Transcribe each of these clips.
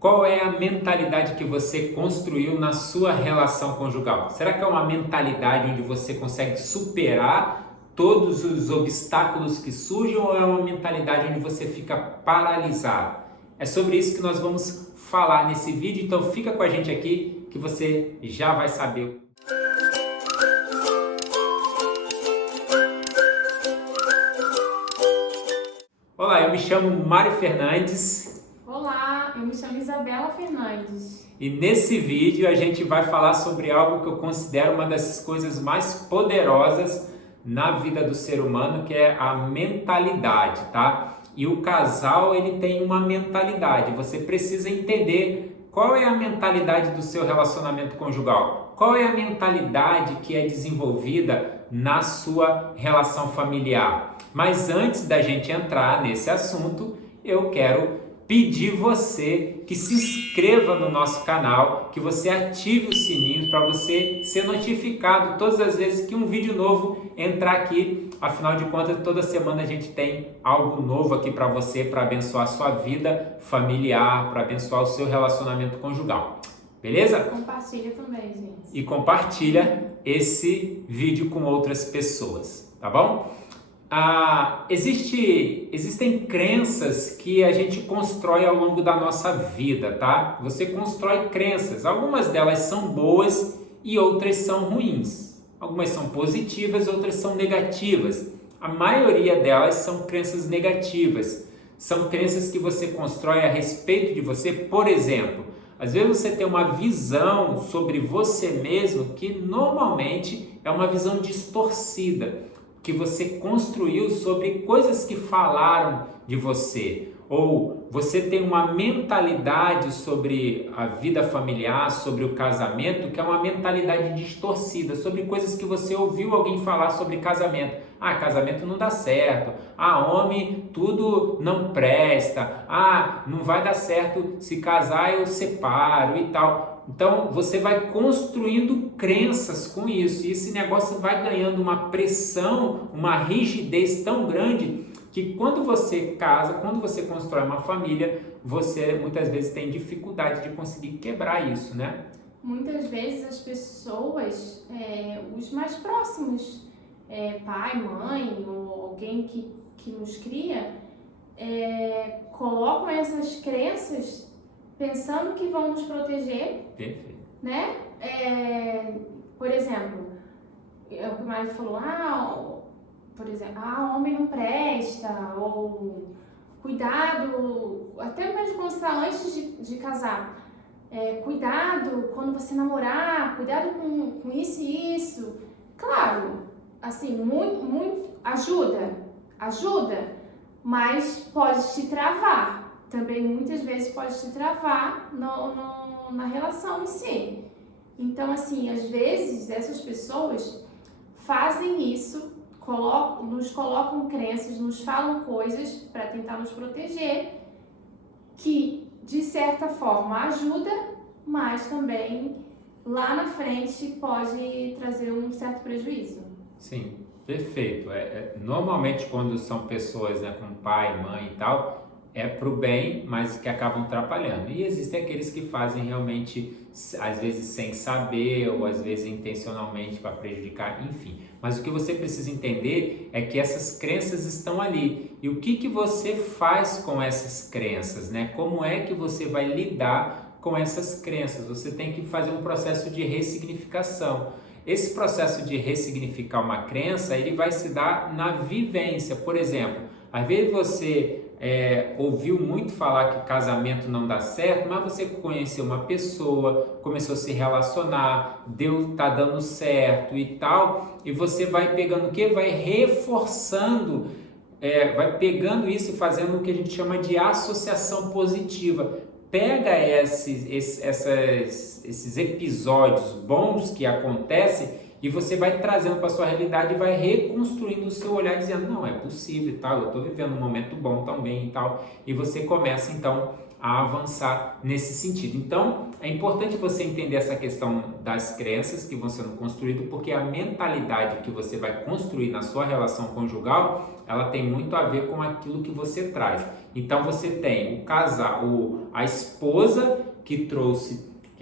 Qual é a mentalidade que você construiu na sua relação conjugal? Será que é uma mentalidade onde você consegue superar todos os obstáculos que surgem ou é uma mentalidade onde você fica paralisado? É sobre isso que nós vamos falar nesse vídeo, então fica com a gente aqui que você já vai saber. Olá, eu me chamo Mário Fernandes. Olá, eu me chamo Isabela Fernandes. E nesse vídeo a gente vai falar sobre algo que eu considero uma das coisas mais poderosas na vida do ser humano, que é a mentalidade, tá? E o casal, ele tem uma mentalidade. Você precisa entender qual é a mentalidade do seu relacionamento conjugal. Qual é a mentalidade que é desenvolvida na sua relação familiar? Mas antes da gente entrar nesse assunto, eu quero pedir você que se inscreva no nosso canal, que você ative o sininho para você ser notificado todas as vezes que um vídeo novo entrar aqui. Afinal de contas, toda semana a gente tem algo novo aqui para você, para abençoar a sua vida familiar, para abençoar o seu relacionamento conjugal. Beleza? Compartilha também, gente. E compartilha esse vídeo com outras pessoas, tá bom? Existem crenças que a gente constrói ao longo da nossa vida, tá? Você constrói crenças, algumas delas são boas e outras são ruins. Algumas são positivas, outras são negativas. A maioria delas são crenças negativas. São crenças que você constrói a respeito de você. Por exemplo, às vezes você tem uma visão sobre você mesmo que normalmente é uma visão distorcida, que você construiu sobre coisas que falaram de você, ou você tem uma mentalidade sobre a vida familiar, sobre o casamento, que é uma mentalidade distorcida, sobre coisas que você ouviu alguém falar sobre casamento. Ah, casamento não dá certo. Ah, homem, tudo não presta. Ah, não vai dar certo, se casar eu separo e tal. Então, você vai construindo crenças com isso, e esse negócio vai ganhando uma pressão, uma rigidez tão grande, que quando você casa, quando você constrói uma família, você muitas vezes tem dificuldade de conseguir quebrar isso, né? Muitas vezes as pessoas, os mais próximos, pai, mãe ou alguém que nos cria, colocam essas crenças pensando que vão nos proteger. Perfeito. Né? Por exemplo, o que o Mário falou, por exemplo, homem não presta, ou cuidado, até mesmo quando você está antes de casar, cuidado quando você namorar, cuidado com isso e isso. Claro, assim, muito ajuda, mas pode te travar. Também muitas vezes pode te travar na relação em si. Então, assim, às vezes essas pessoas fazem isso, nos colocam crenças, nos falam coisas para tentar nos proteger, que de certa forma ajuda, mas também lá na frente pode trazer um certo prejuízo. Sim, perfeito. Normalmente quando são pessoas, né, com pai, mãe e tal, é para o bem, mas que acabam atrapalhando. E existem aqueles que fazem realmente, às vezes sem saber, ou às vezes intencionalmente para prejudicar, enfim. Mas o que você precisa entender é que essas crenças estão ali. E o que você faz com essas crenças, né? Como é que você vai lidar com essas crenças? Você tem que fazer um processo de ressignificação. Esse processo de ressignificar uma crença, ele vai se dar na vivência. Por exemplo, às vezes você ouviu muito falar que casamento não dá certo, mas você conheceu uma pessoa, começou a se relacionar, tá dando certo e tal, e você vai pegando o quê? Vai reforçando, vai pegando isso e fazendo o que a gente chama de associação positiva. Pega esses episódios bons que acontecem e você vai trazendo para a sua realidade e vai reconstruindo o seu olhar, dizendo, não, é possível e tal, eu estou vivendo um momento bom também e tal. E você começa, então, a avançar nesse sentido. Então, é importante você entender essa questão das crenças que vão sendo construídas, porque a mentalidade que você vai construir na sua relação conjugal, ela tem muito a ver com aquilo que você traz. Então você tem o casal, a esposa que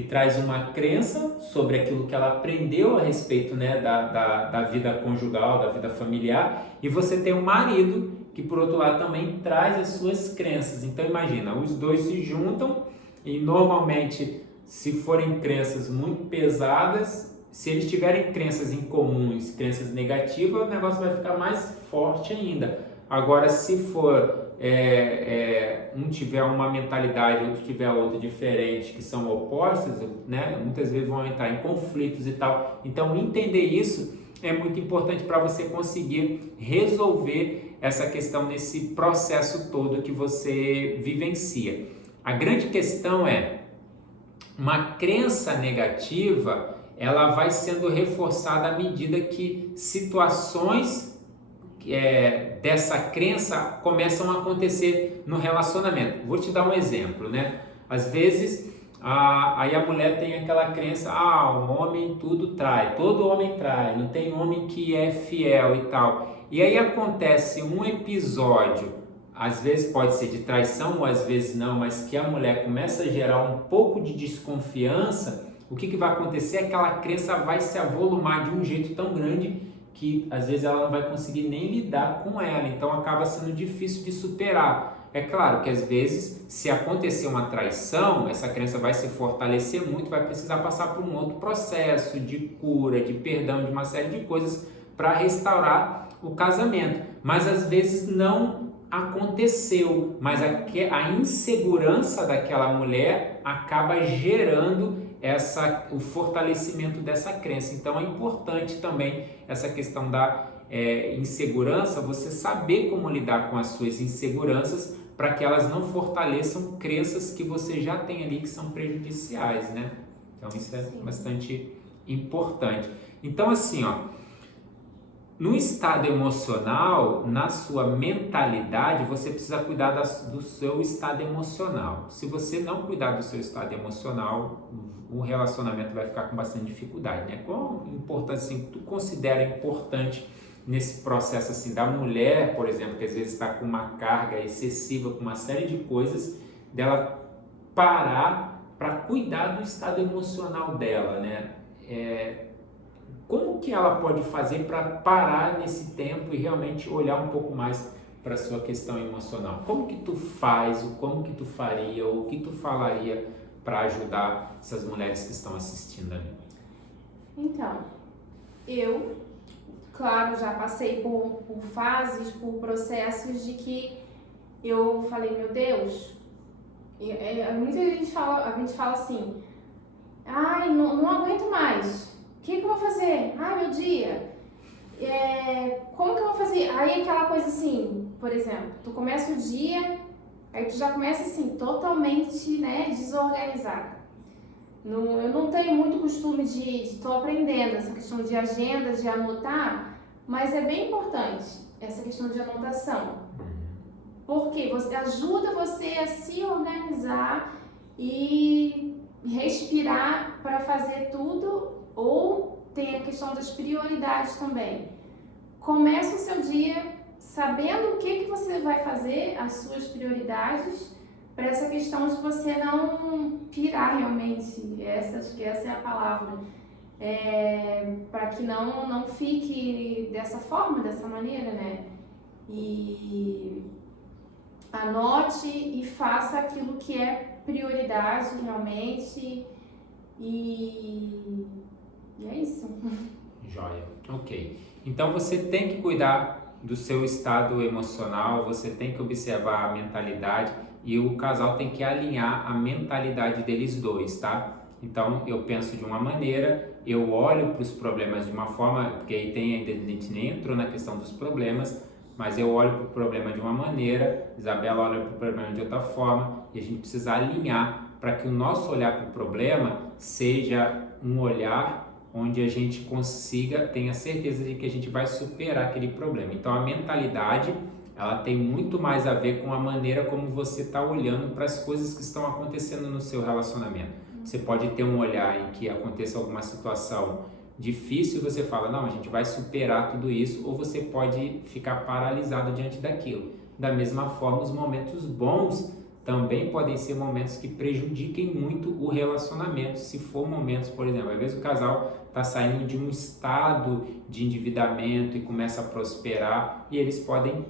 traz uma crença sobre aquilo que ela aprendeu a respeito, né, da vida conjugal, da vida familiar, e você tem o marido que, por outro lado, também traz as suas crenças. Então imagina, os dois se juntam e normalmente, se forem crenças muito pesadas, se eles tiverem crenças incomuns, crenças negativas, o negócio vai ficar mais forte ainda. Agora, se for um tiver uma mentalidade, outro tiver outra diferente, que são opostas, né, muitas vezes vão entrar em conflitos e tal. Então, entender isso é muito importante para você conseguir resolver essa questão nesse processo todo que você vivencia. A grande questão é, uma crença negativa, ela vai sendo reforçada à medida que situações dessa crença começam a acontecer no relacionamento. Vou te dar um exemplo, né? Às vezes, aí a mulher tem aquela crença, o homem tudo trai, todo homem trai, não tem homem que é fiel e tal. E aí acontece um episódio, às vezes pode ser de traição ou às vezes não, mas que a mulher começa a gerar um pouco de desconfiança. O que vai acontecer? Aquela crença vai se avolumar de um jeito tão grande que às vezes ela não vai conseguir nem lidar com ela, então acaba sendo difícil de superar. É claro que às vezes, se acontecer uma traição, essa crença vai se fortalecer muito, vai precisar passar por um outro processo de cura, de perdão, de uma série de coisas para restaurar o casamento. Mas às vezes não aconteceu, mas a insegurança daquela mulher acaba gerando o fortalecimento dessa crença. Então é importante também essa questão da insegurança, você saber como lidar com as suas inseguranças para que elas não fortaleçam crenças que você já tem ali que são prejudiciais, né? Então isso é bastante importante. Então assim, no estado emocional, na sua mentalidade, você precisa cuidar do seu estado emocional. Se você não cuidar do seu estado emocional, o relacionamento vai ficar com bastante dificuldade, né? Qual importância assim, tu considera importante nesse processo assim da mulher, por exemplo, que às vezes está com uma carga excessiva, com uma série de coisas, dela parar para cuidar do estado emocional dela, né? Como que ela pode fazer para parar nesse tempo e realmente olhar um pouco mais para a sua questão emocional? Como que tu faz, como que tu faria, ou o que tu falaria para ajudar essas mulheres que estão assistindo ali? Então, eu, claro, já passei por fases, por processos de que eu falei, meu Deus, muita gente fala assim, não aguento mais. O que eu vou fazer? Meu dia. Como que eu vou fazer? Aí aquela coisa assim, por exemplo, tu começa o dia, aí tu já começa assim, totalmente, né, desorganizada. Eu não tenho muito costume estou aprendendo essa questão de agenda, de anotar, mas é bem importante essa questão de anotação. Porque ajuda você a se organizar e respirar para fazer tudo. Ou tem a questão das prioridades também. Começa o seu dia sabendo o que você vai fazer, as suas prioridades, para essa questão de você não pirar realmente, acho que essa é a palavra, para que não fique dessa forma, dessa maneira, né? E anote e faça aquilo que é prioridade realmente e é isso. Joia, ok. Então você tem que cuidar do seu estado emocional, você tem que observar a mentalidade e o casal tem que alinhar a mentalidade deles dois, tá? Então eu penso de uma maneira, eu olho para os problemas de uma forma, porque aí a gente nem entrou na questão dos problemas, mas eu olho para o problema de uma maneira, Isabela olha para o problema de outra forma e a gente precisa alinhar para que o nosso olhar para o problema seja um olhar onde a gente tenha certeza de que a gente vai superar aquele problema. Então a mentalidade, ela tem muito mais a ver com a maneira como você está olhando para as coisas que estão acontecendo no seu relacionamento. Você pode ter um olhar em que aconteça alguma situação difícil e você fala, não, a gente vai superar tudo isso, ou você pode ficar paralisado diante daquilo. Da mesma forma, os momentos bons também podem ser momentos que prejudiquem muito o relacionamento, se for momentos, por exemplo, às vezes o casal está saindo de um estado de endividamento e começa a prosperar e eles podem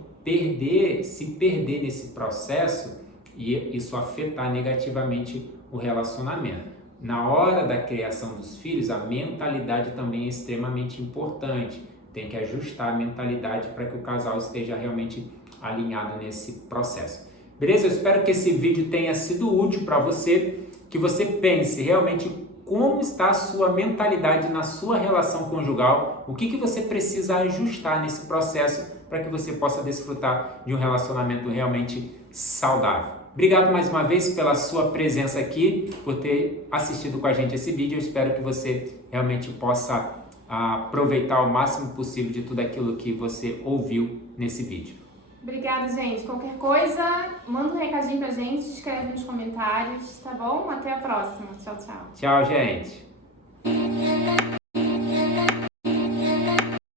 se perder nesse processo e isso afetar negativamente o relacionamento. Na hora da criação dos filhos, a mentalidade também é extremamente importante. Tem que ajustar a mentalidade para que o casal esteja realmente alinhado nesse processo. Beleza? Eu espero que esse vídeo tenha sido útil para você, que você pense realmente como está a sua mentalidade na sua relação conjugal, o que você precisa ajustar nesse processo para que você possa desfrutar de um relacionamento realmente saudável. Obrigado mais uma vez pela sua presença aqui, por ter assistido com a gente esse vídeo. Eu espero que você realmente possa aproveitar o máximo possível de tudo aquilo que você ouviu nesse vídeo. Obrigada, gente. Qualquer coisa, manda um recadinho pra gente, escreve nos comentários, tá bom? Até a próxima. Tchau, tchau. Tchau, gente.